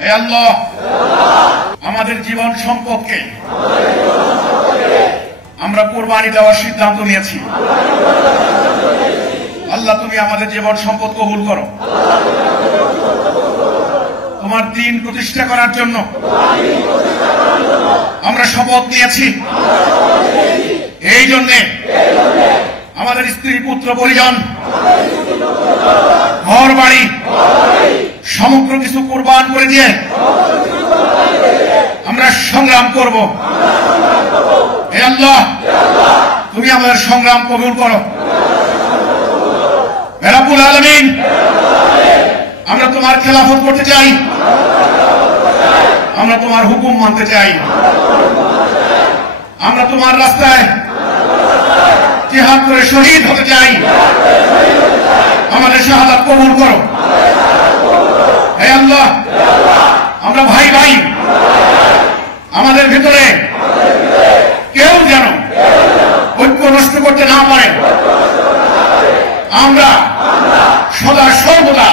হে আল্লাহ, আমাদের জীবন সম্পদকে আমরা কোরবানি দেওয়ার সিদ্ধান্ত নিয়েছি। আল্লাহ, তুমি আমাদের জীবন সম্পদ কবুল করো। তোমার দ্বীন প্রতিষ্ঠা করার জন্য আমরা শপথ নিয়েছি। এই জন্যে আমাদের স্ত্রী, পুত্র, পরিজন, ঘর বাড়ি সমগ্র কিছু কোরবান করে দিয়ে আমরা সংগ্রাম করব। হে আল্লাহ, তুমি আমাদের সংগ্রাম কবুল করো। হে রব্বুল আলামিন, আমরা তোমার খেলাফত করতে চাই, আমরা তোমার হুকুম মানতে চাই, আমরা তোমার রাস্তায় জিহাদ করে শহীদ হতে চাই। আমাদের শাহাদাত কবুল করো। হে আল্লাহ, আমরা ভাই ভাই, আমাদের ভিতরে কেউ যেন ঐক্য নষ্ট করতে না পারে। আমরা সদা সর্বদা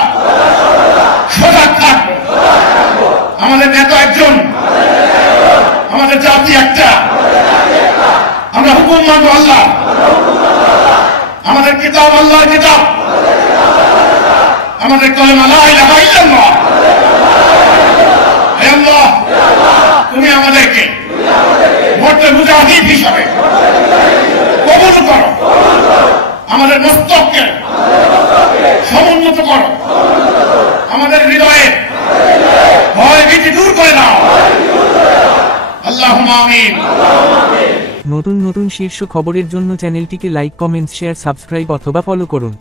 সজাগ থাকবো। আমাদের নেতা একজন, আমাদের জাতি একটা, আমরা হুকুম মানবো আল্লাহ। আমাদের কিতাব আল্লাহর কিতাব, আমাদের কলেমা লা ইলাহা ইল্লাল্লাহ। হে আল্লাহ, তুমি আমাদেরকে মরতে মুজাহিদ হিসাবে কবুল করো। আমাদের মস্তককে সমুন্নত করো। আমাদের হৃদয়ে ভয় ভীতি দূর করে দাও। আল্লাহুম্মা আমিন। নতুন নতুন শীর্ষ খবরের জন্য চ্যানেলটিকে লাইক, কমেন্ট, শেয়ার, সাবস্ক্রাইব অথবা ফলো করুন।